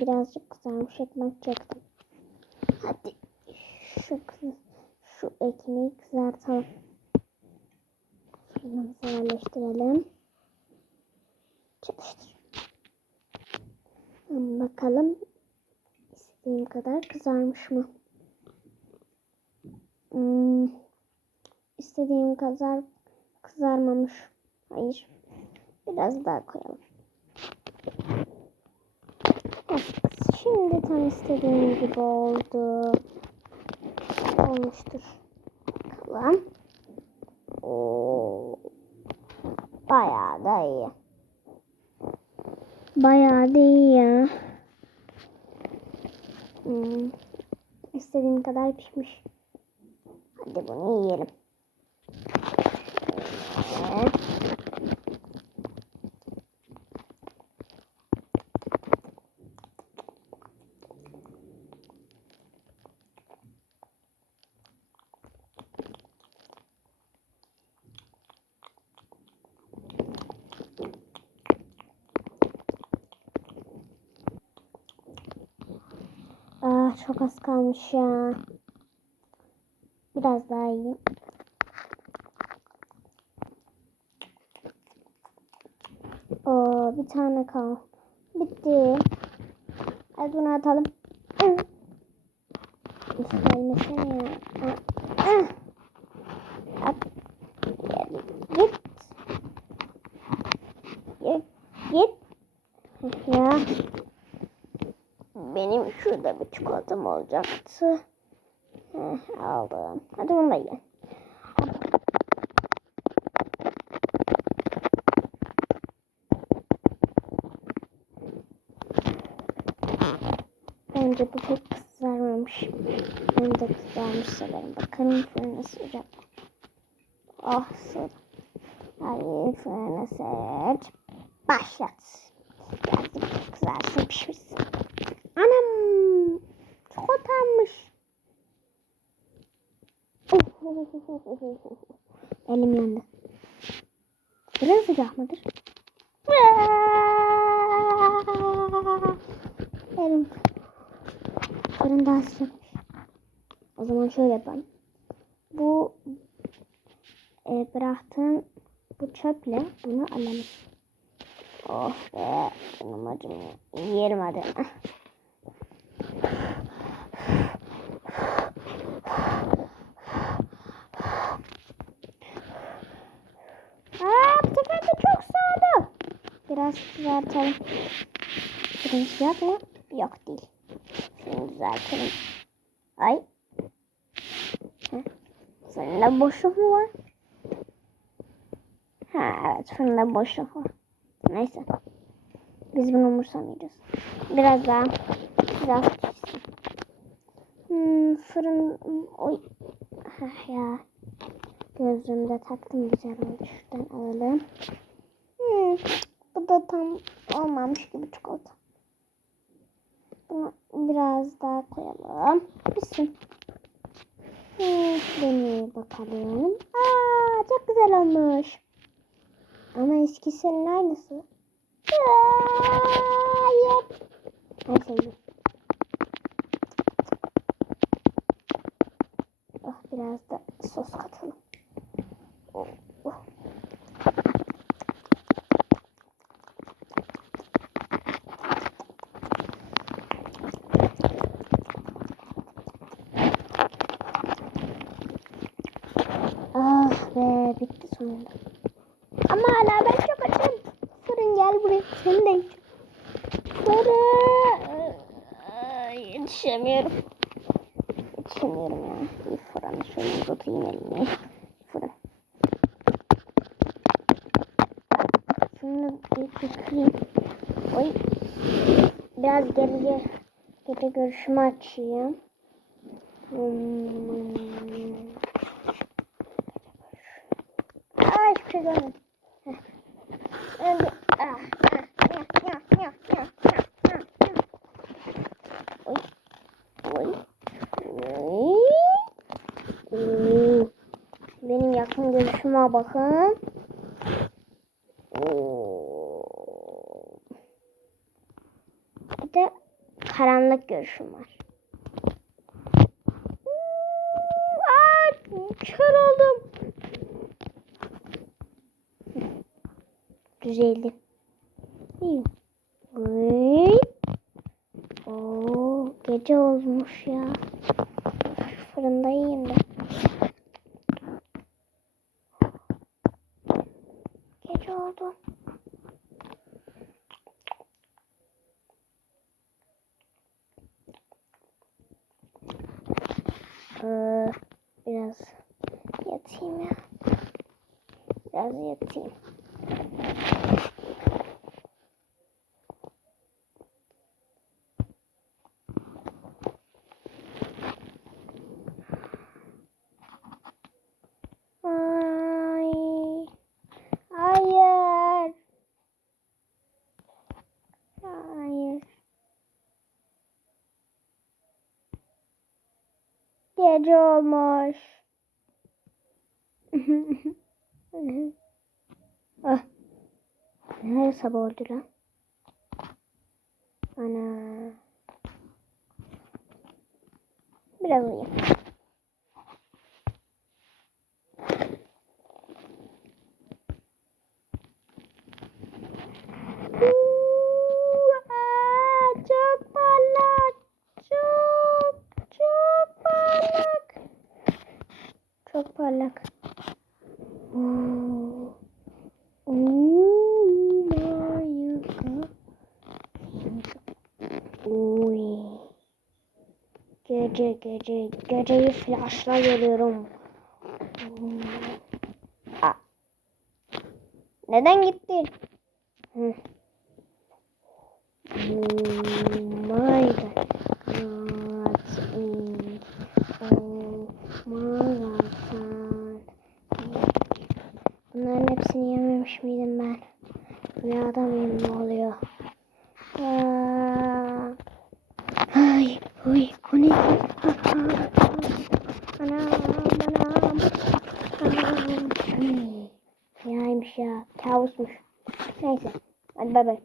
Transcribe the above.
birazcık kızarmış ekmek çektim. Hadi şu şu ekmeği kızartalım. Fırınımıza yerleştirelim. Çalıştır. Bakalım istediğim kadar kızarmış mı? Hmm, istediğim kadar kızarmamış. Hayır. Biraz daha koyalım. Evet, şimdi tam istediğim gibi oldu. Olmuştur. Bakalım. Oo, bayağı da iyi. Bayağı da iyi ya. Hmm, istediğim kadar pişmiş. Hadi bunu yiyelim. Şöyle. Ah çok az kalmış ya. Biraz daha iyi. Oo, bir tane kal. Bitti. Hadi bunu atalım. Gelmesene ya. Ah, ah. At. Git. Git. Git. Ya. Benim şurada bir çikolatam olacaktı. Heh, aldım. Hadi bunu da ye. Bence bu pek kızarmamış. Ben de kızarmış severim. Bakalım fırına sıcak. Oh sıcak. Hadi fırına seç. Başlat. Birazcık kızarsın pişmişsin. Anam. Elim yandı. Biraz sıcak mıdır? Elim. Fırın daha sıcakmış. O zaman şöyle yapalım. Bu e, bıraktığım bu çöple bunu alalım. Oh be. Canım acımıyor. Yiyelim hadi. Aa, bu sefer de çok sağdı. Biraz düzeltelim. Fırın sıcak mı? Yok değil. Şunu düzeltelim. Ay. Heh. Fırında boşluk mu var? Ha evet fırında boşluk var. Neyse. Biz bunu umursamayacağız. Biraz daha. Biraz pişsin. Hmm, fırın... Oy. Hah ya. Gözlüğümde taktım güzel oldu. Şuradan alalım. Hmm, bu da tam olmamış gibi çikolata. Bunu biraz daha koyalım. Hmm, deneye bakalım. Aa, çok güzel olmuş. Ama eskisinin aynısı. Hayır. Ben sevdim. Oh, biraz da sos katalım. Oh, oh. Ah be bitti sonunda. Ama hala ben çok açım. Fırın gel buraya. Seni de yiyeceğim. Fırın. Yetişemiyorum. Yetişemiyorum ya. Bir fırını şöyle tutayım elime. Fırın. Şunu bir tutayım. Oy. Biraz geriye gece görüşümü açayım. Hmm. Ay hiçbir şey görmedim. Heh. Öyle. Ah, ah, ya, ya, ya, ya, ya, ya, ya. Oy. Oy. Oy. Oo. Benim yakın görüşüme bakın. Bir de karanlık görüşüm var. 150. İyi. Oo, gece olmuş ya. Şu fırında yiyeyim ben. Gece oldu. Ee, biraz yatayım ya. Biraz yatayım. Gece olmuş. Nerede sabah oldu lan? Ana. Biraz uyuyayım. Çok parlak. Oo. Oh my god. Uy. Gece gece geceyi flashla görüyorum. Neden gitti? Hı. My god. Bunların hepsini yememiş miydim ben? Rüyada mıyım ne oluyor? Aa. Ay, uy, o ne? Anam, anam. Anam. Ay, Rüyaymış ya, kabusmuş. Neyse, hadi bay bay,